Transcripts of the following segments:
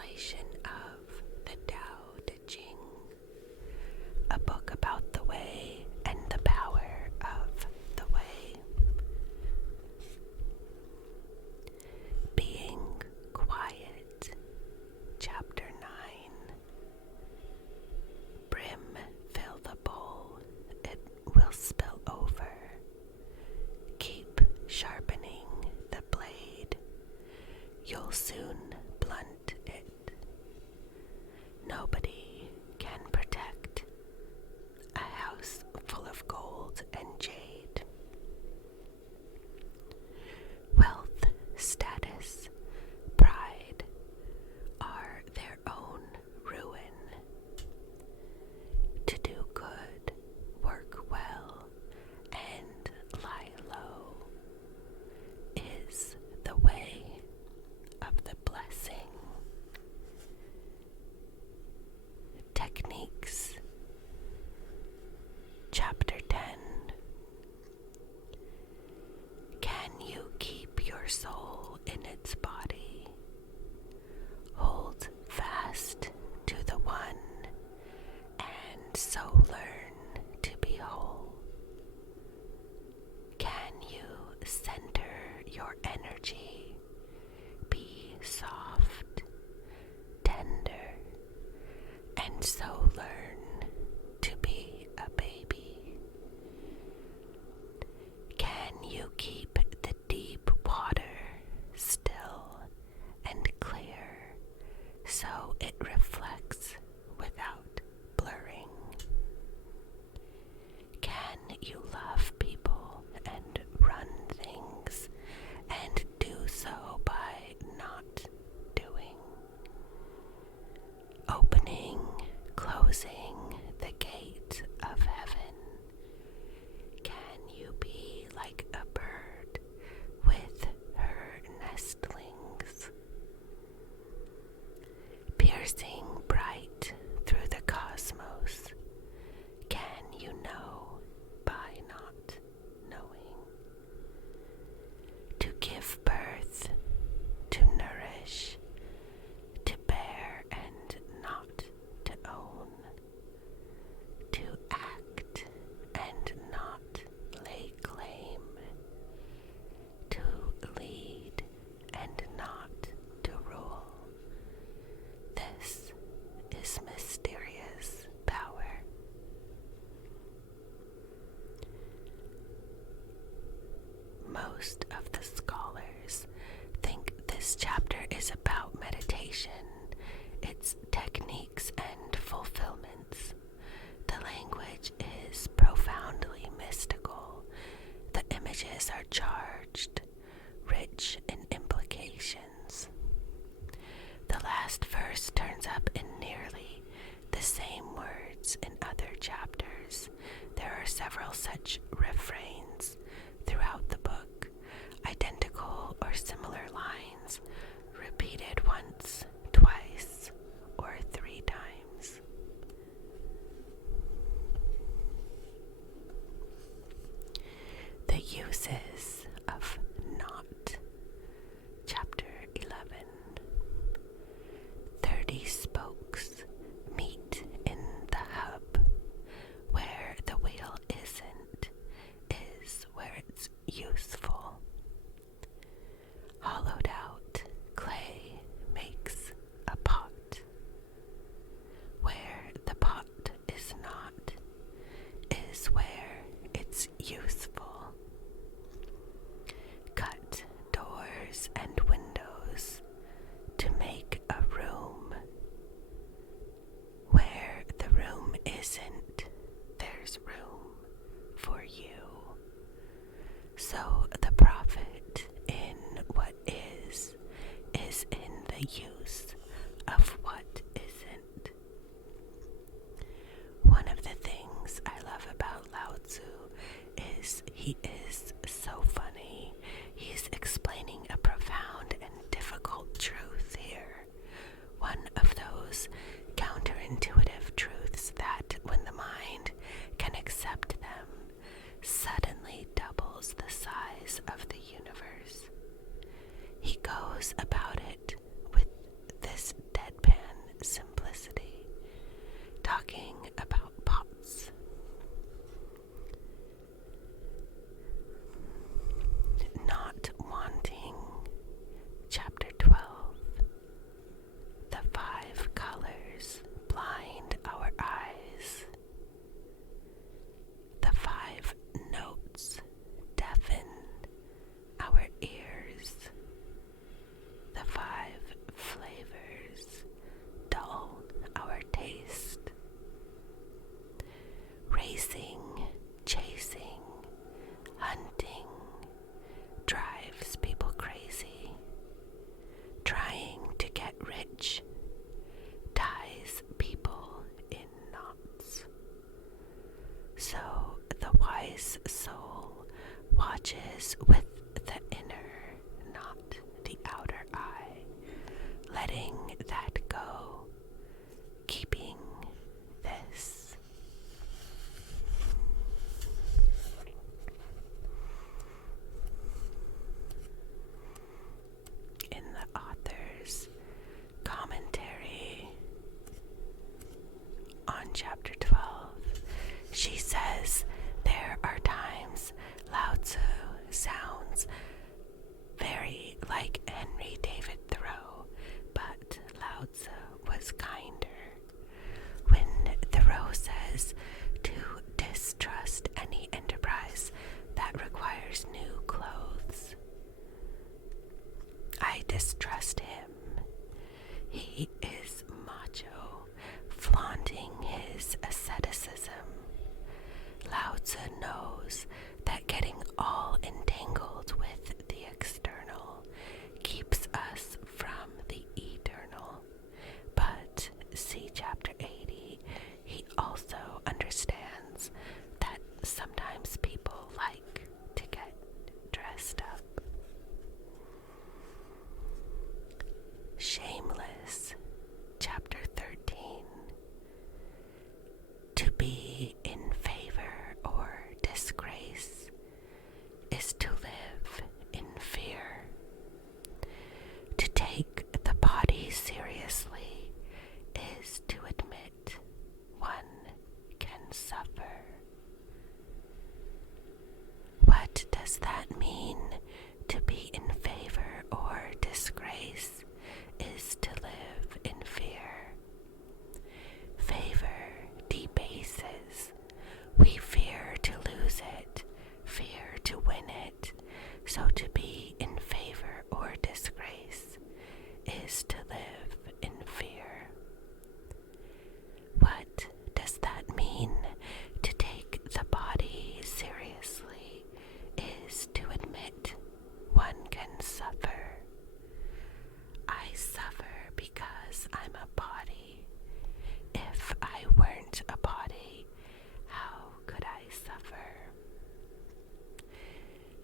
translation of the Tao Te Ching, a book about the way and the power of the way. Being quiet, Chapter 9. Brim, fill the bowl, it will spill over. Keep sharpening the blade, you'll soon blunt it. Nobody can protect a house full of gold and jade. Wealth, status, pride are their own ruin. To do good, work well, and lie low is the way of the blessing. Techniques, Chapter 10. Can you keep your soul in its body? Hold fast to the one, and so learn to be whole. Can you center your energy? Be soft, tender, and so learn to be a baby. Can you keep the deep water still and clear so it reflects without blurring? Can you love people and run things and do so by not doing? Opening, closing the gate of heaven. Can you be like a bird with her nestlings? Piercing bright through the cosmos. Can you know by not knowing? To give birth, to nourish, to bear and not to own, to act and not lay claim, to lead and not to rule. This is mysterious power. Most of the scholars think this chapter is about meditation, its techniques and fulfillments. The language is profoundly mystical. The images are charged, rich in implications. The last verse turns up in nearly the same words in other chapters. There are several such refrains throughout the book, identical or similar lines, repeated once, twice, or 3 times. The uses of not, Chapter 11. 30 spokes meet in the hub. Where the wheel isn't is where it's useful. Hollowed out clay makes a pot. Where the pot is not is where it's useful. Cut doors and windows to make a room. Where the room isn't, there's room for you. So the profit in what is in the use of what isn't. One of the things I love about Lao Tzu is he is so funny. He's explaining a profound and difficult truth here. One of those counterintuitive truths that, when the mind can accept them, suddenly doubles the size is with the inner, not the outer eye. Letting that go, keeping this. In the author's commentary on chapter 12, she says there are times Lao Tzu sounds very like Henry David Thoreau, but Lao Tzu was kinder. When Thoreau says to distrust any enterprise that requires new clothes, I distrust him. He is macho, flaunting his asceticism. Lao Tzu knows that getting all entangled with the external keeps us from the eternal. But see chapter 80, he also understands that sometimes people like to get dressed up. Shameless, chapter 13. To be in favor or disgrace is to live in fear. To take the body seriously is to admit one can suffer. What does that mean? To be in favor or disgrace is to live in fear. Favor debases. We fear to lose it, fear to win it. So to be in favor or disgrace is to live in fear. What does that mean? To take the body seriously is to admit one can suffer. I suffer because I'm a body. If I weren't a body, how could I suffer?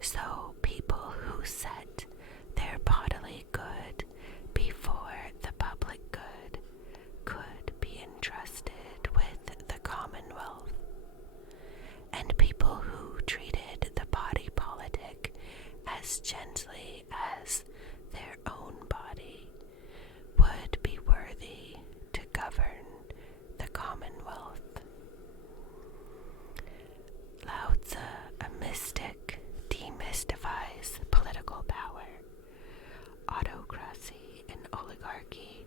So people who set their bodily good before the public good could be entrusted with the commonwealth. And people who treated the body politic as gently as their own body would be worthy to govern the commonwealth. Lao Tzu, a mystic, demystifies political power. Autocracy and oligarchy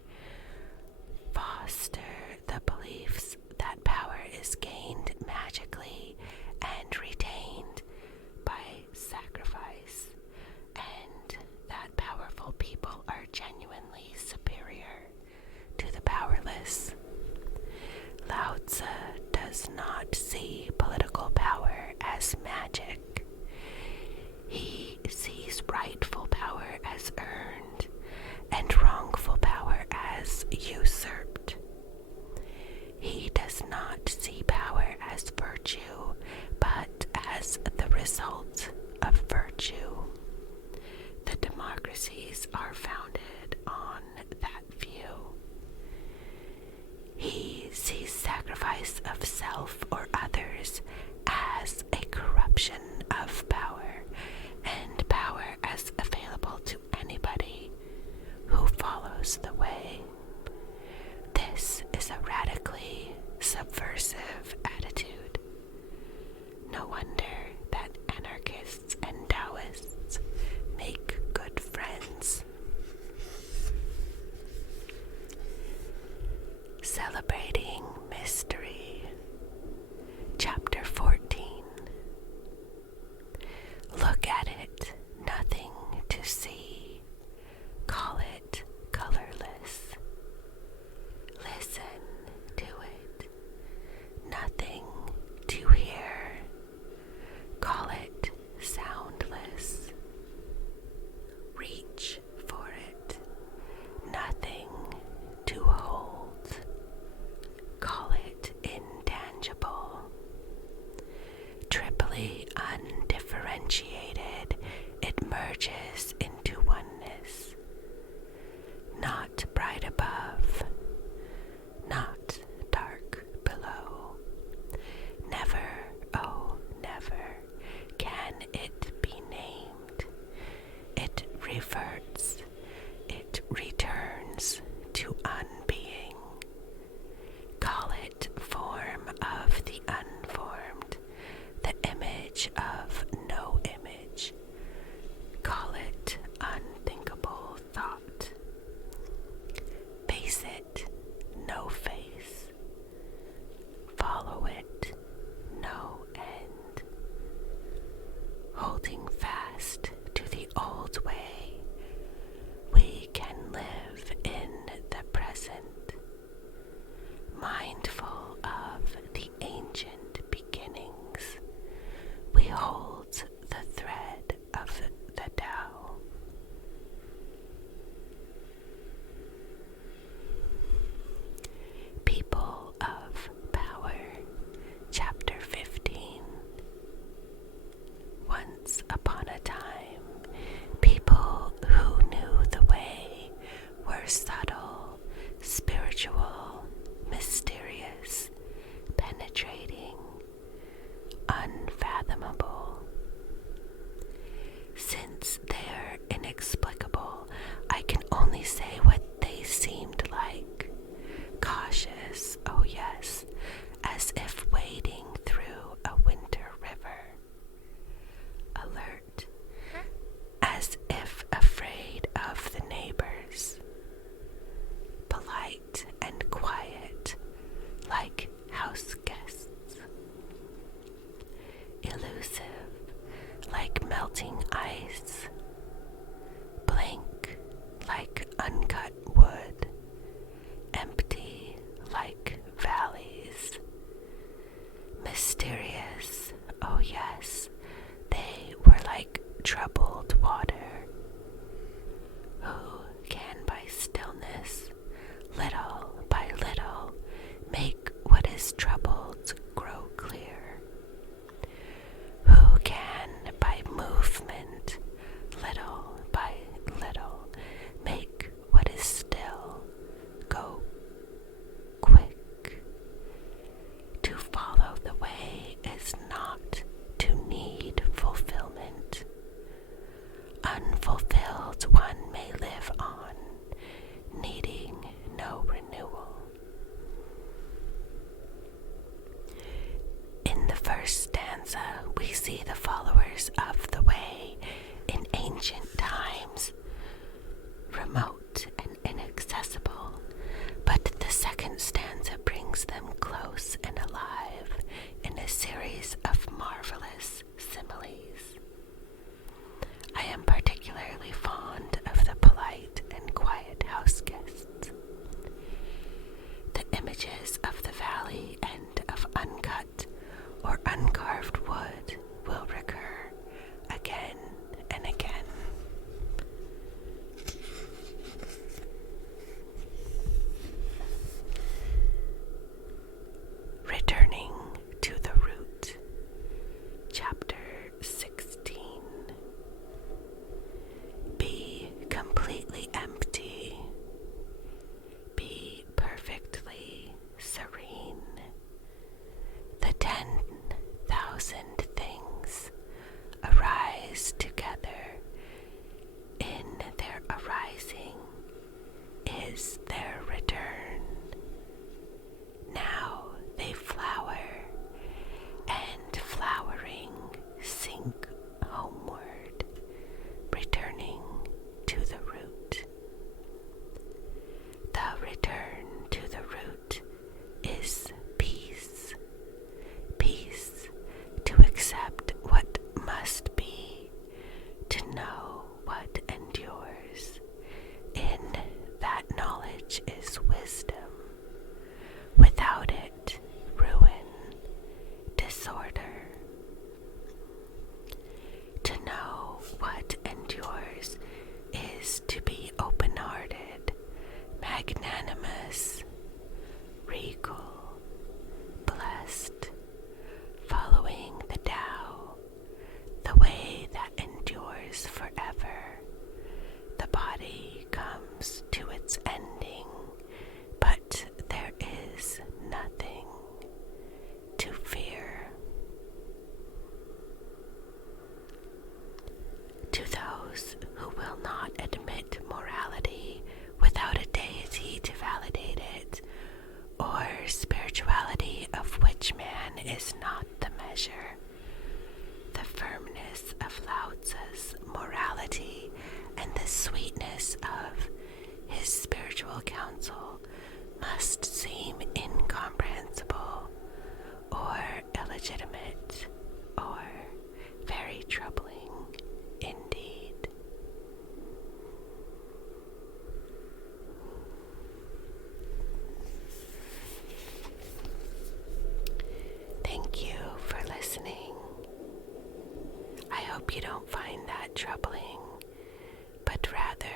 foster the beliefs that power is gained magically and retained by sacrifice, and that powerful people are genuinely superior to the powerless. Lao Tzu does not see political power as magic. He sees rightful power as earned and wrongful power as usurped. He does not see power as virtue, but as the result of virtue. The democracies are founded on that view. He sees sacrifice of self or others as a corruption of power, and power as available to anybody who follows the way. This is a radically subversive attitude. No wonder that anarchists and Taoists make good friends. Celebrating mystery, chapter 14. Look at it, nothing to see. Call it colorless. Listen to it, nothing to hear. Call it soundless. Reach for it, nothing to hold. Call it intangible. no face. Follow it, no end. Holding fast to the old way, we can live in the present, mindful of the ancient beginnings. We hold the thread of the Tao. People of Power, Chapter 15. Once upon a time, people who knew the way were subtle, spiritual, mysterious, penetrating, unfathomable. Since they're inexplicable, I can only say what they seemed like. Cautious, oh yes, as if wading through a winter river. Alert, as if afraid of the neighbors. Polite and quiet, like house guests. Elusive, like melting ice. Blank, like uncut wood. Empty, like valleys. Mysterious, oh yes, they were like troubled water. Who can by stillness, little by little, make what is troubled grow clear? Who can by movement, little by little, make what is still go quick? To follow the way is not to need fulfillment. Unfulfilled one may live on, needing no renewal. In the first stanza, we see the followers of the way in ancient times, remote and inaccessible, but the second stanza brings them close and alive in a series of marvelous similes. I am particularly fond of the polite and quiet house guests. The images of the valley and of uncut or uncarved wood will recur again and again. Returning to the root, Chapter 16. Be completely empty. Be perfectly serene. The 10,000 just seem incomprehensible or illegitimate or very troubling indeed. Thank you for listening. I hope you don't find that troubling, but rather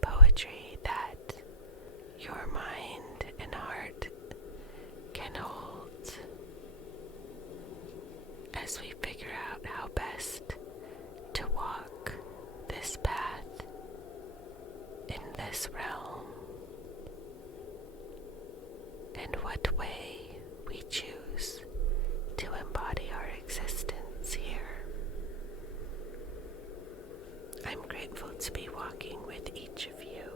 poetry that your mind and heart can hold as we figure out how best to walk this path in this realm, and what way we choose to embody our existence here. I'm grateful to be walking with each of you.